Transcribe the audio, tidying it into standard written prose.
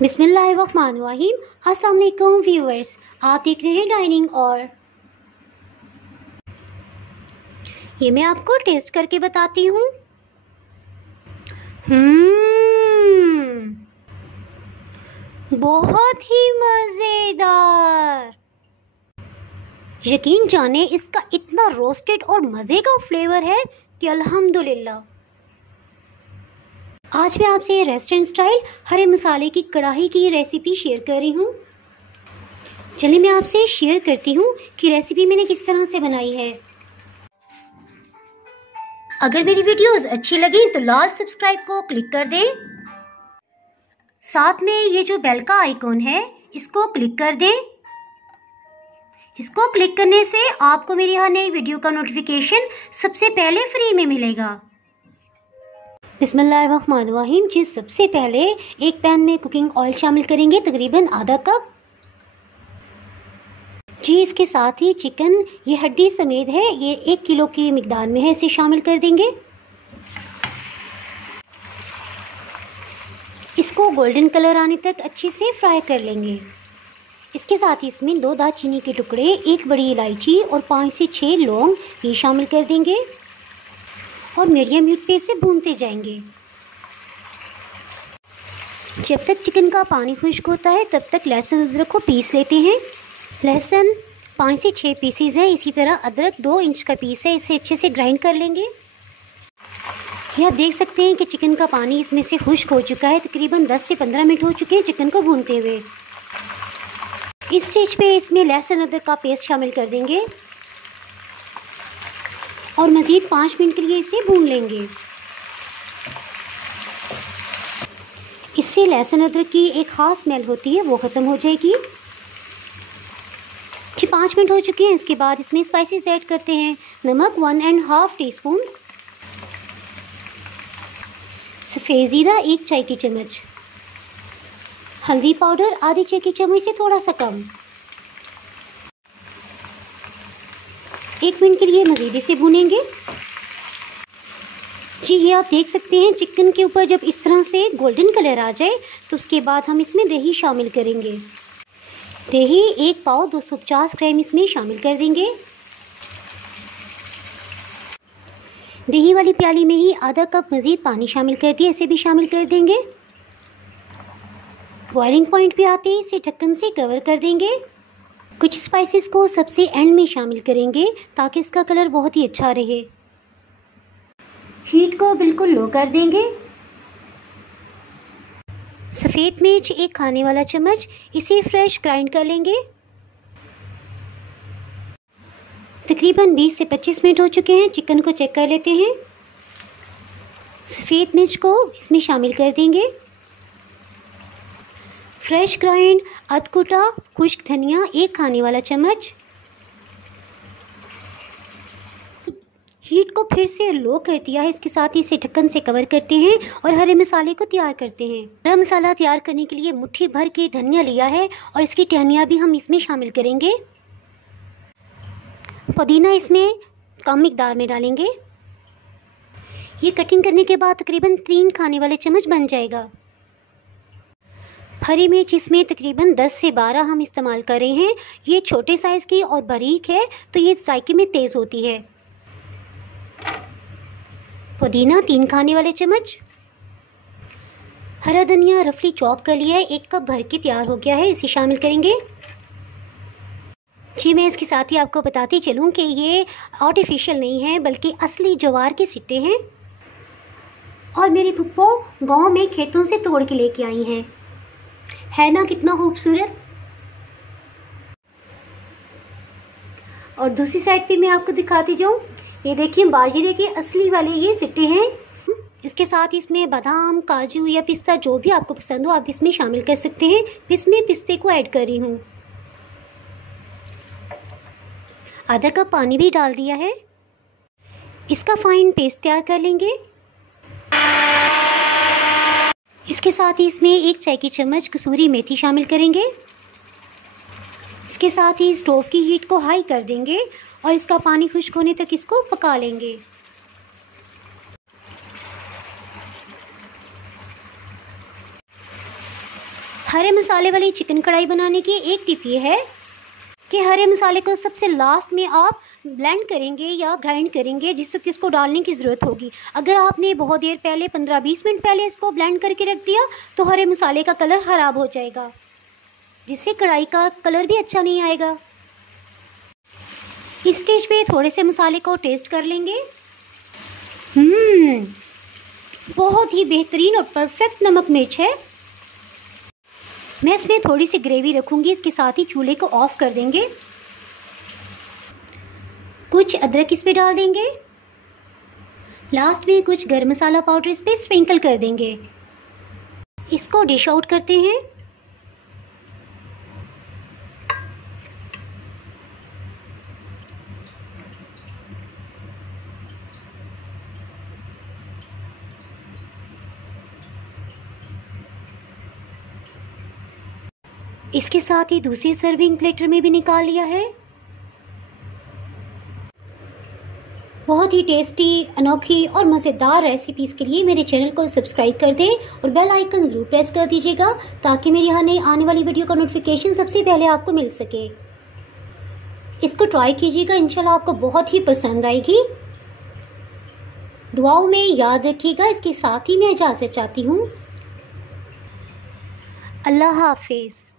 बिस्मिल्लाहिर्रहमानिर्रहीम। अस्सलाम वालेकुम व्यूअर्स, आप देख रहे हैं डाइनिंग और ये मैं आपको टेस्ट करके बताती हूँ। बहुत ही मज़ेदार। यकीन जाने इसका इतना रोस्टेड और मज़े का फ्लेवर है कि अल्हम्दुलिल्लाह। आज मैं आपसे रेस्टोरेंट स्टाइल हरे मसाले की कढ़ाई की रेसिपी शेयर कर रही हूँ। चलिए मैं आपसे शेयर करती हूँ कि रेसिपी मैंने किस तरह से बनाई है। अगर मेरी वीडियोस अच्छी लगी तो लाल सब्सक्राइब को क्लिक कर दें। साथ में ये जो बेल का आइकॉन है इसको क्लिक कर दें। इसको क्लिक करने से आपको मेरी हर नई वीडियो का नोटिफिकेशन सबसे पहले फ्री में मिलेगा। बिस्मिल्लाहिर्रहमानिर्रहीम। जी सबसे पहले एक पैन में कुकिंग ऑयल शामिल करेंगे, तकरीबन आधा कप। जी इसके साथ ही चिकन, ये हड्डी समेत है, ये 1 किलो की मिकदार में है, इसे शामिल कर देंगे। इसको गोल्डन कलर आने तक अच्छे से फ्राई कर लेंगे। इसके साथ ही इसमें 2 दालचीनी के टुकड़े, 1 बड़ी इलायची और 5 से 6 लौंग ये शामिल कर देंगे और मीडियम हीट पे इसे भूनते जाएंगे। जब तक चिकन का पानी खुश्क होता है तब तक लहसुन अदरक को पीस लेते हैं। लहसुन 5 से 6 पीसीज है। इसी तरह अदरक 2 इंच का पीस है, इसे अच्छे से ग्राइंड कर लेंगे। ये आप देख सकते हैं कि चिकन का पानी इसमें से खुश्क हो चुका है। तकरीबन 10 से 15 मिनट हो चुके हैं चिकन को भूनते हुए। इस स्टेज पे इसमें लहसुन अदरक का पेस्ट शामिल कर देंगे और मज़ीद 5 मिनट के लिए इसे भून लेंगे। इससे लहसुन अदरक की एक ख़ास स्मेल होती है, वो ख़त्म हो जाएगी। जी 5 मिनट हो चुके हैं। इसके बाद इसमें स्पाइसेस ऐड करते हैं। नमक 1.5 टीस्पून, सफ़ेद ज़ीरा 1 चाय की चम्मच, हल्दी पाउडर आधी चाय की चम्मच से थोड़ा सा कम। 1 मिनट के लिए मज़ीद इसे भूनेंगे। जी ये आप देख सकते हैं चिकन के ऊपर जब इस तरह से गोल्डन कलर आ जाए तो उसके बाद हम इसमें दही शामिल करेंगे। दही 1 पाव 250 ग्राम इसमें शामिल कर देंगे। दही वाली प्याली में ही आधा कप मज़ीद पानी शामिल कर दिया, इसे भी शामिल कर देंगे। बॉइलिंग पॉइंट पे आते ही इसे ढक्कन से कवर कर देंगे। कुछ स्पाइसेस को सबसे एंड में शामिल करेंगे ताकि इसका कलर बहुत ही अच्छा रहे। हीट को बिल्कुल लो कर देंगे। सफ़ेद मिर्च 1 खाने वाला चम्मच, इसे फ्रेश ग्राइंड कर लेंगे। तकरीबन 20 से 25 मिनट हो चुके हैं। चिकन को चेक कर लेते हैं। सफ़ेद मिर्च को इसमें शामिल कर देंगे। फ्रेश ग्राइंड अधकुटा खुश्क धनिया 1 खाने वाला चम्मच। हीट को फिर से लो कर दिया है। इसके साथ ही इसे ढक्कन से कवर करते हैं और हरे मसाले को तैयार करते हैं। हरा मसाला तैयार करने के लिए मुट्ठी भर के धनिया लिया है और इसकी टहनियाँ भी हम इसमें शामिल करेंगे। पुदीना इसमें कम मिकदार में डालेंगे। ये कटिंग करने के बाद तकरीबन 3 खाने वाले चम्मच बन जाएगा। हरी मिर्च इसमें तकरीबन 10 से 12 हम इस्तेमाल कर रहे हैं। ये छोटे साइज़ की और बारीक है तो ये जायके में तेज़ होती है। पुदीना 3 खाने वाले चम्मच। हरा धनिया रफली चॉप कर लिया है, 1 कप भर के तैयार हो गया है, इसे शामिल करेंगे। जी मैं इसके साथ ही आपको बताती चलूँ कि ये आर्टिफिशियल नहीं है बल्कि असली ज्वार के सिट्टे हैं और मेरी फुप्पो गांव में खेतों से तोड़ के लेके आई हैं। है ना कितना खूबसूरत। और दूसरी साइड पे मैं आपको दिखाती जाऊँ, ये देखिए बाजरे के असली वाले ये सिट्टे हैं। इसके साथ इसमें बादाम, काजू या पिस्ता जो भी आपको पसंद हो आप इसमें शामिल कर सकते हैं। इसमें पिस्ते को ऐड कर रही हूँ। आधा कप पानी भी डाल दिया है। इसका फाइन पेस्ट तैयार कर लेंगे। इसके साथ ही इसमें 1 चाय की चम्मच कसूरी मेथी शामिल करेंगे। इसके साथ ही स्टोव की हीट को हाई कर देंगे और इसका पानी खुश्क होने तक इसको पका लेंगे। हरे मसाले वाली चिकन कढ़ाई बनाने की एक टिप ये है कि हरे मसाले को सबसे लास्ट में आप ब्लेंड करेंगे या ग्राइंड करेंगे, जिस वक्त इसको डालने की ज़रूरत होगी। अगर आपने बहुत देर पहले 15-20 मिनट पहले इसको ब्लेंड करके रख दिया तो हरे मसाले का कलर ख़राब हो जाएगा, जिससे कढ़ाई का कलर भी अच्छा नहीं आएगा। इस स्टेज पे थोड़े से मसाले को टेस्ट कर लेंगे। बहुत ही बेहतरीन और परफेक्ट नमक मिर्च है। मैं इसमें थोड़ी सी ग्रेवी रखूँगी, इसके साथ ही चूल्हे को ऑफ कर देंगे। कुछ अदरक इस पे डाल देंगे। लास्ट में कुछ गरम मसाला पाउडर इस पे स्प्रिंकल कर देंगे। इसको डिश आउट करते हैं। इसके साथ ही दूसरी सर्विंग प्लेटर में भी निकाल लिया है। बहुत ही टेस्टी, अनोखी और मज़ेदार रेसिपीज़ के लिए मेरे चैनल को सब्सक्राइब कर दें और बेल आइकन ज़रूर प्रेस कर दीजिएगा, ताकि मेरी आने वाली वीडियो का नोटिफिकेशन सबसे पहले आपको मिल सके। इसको ट्राई कीजिएगा, इंशाल्लाह आपको बहुत ही पसंद आएगी। दुआओं में याद रखिएगा। इसके साथ ही मैं इजाज़त चाहती हूँ। अल्लाह हाफिज़।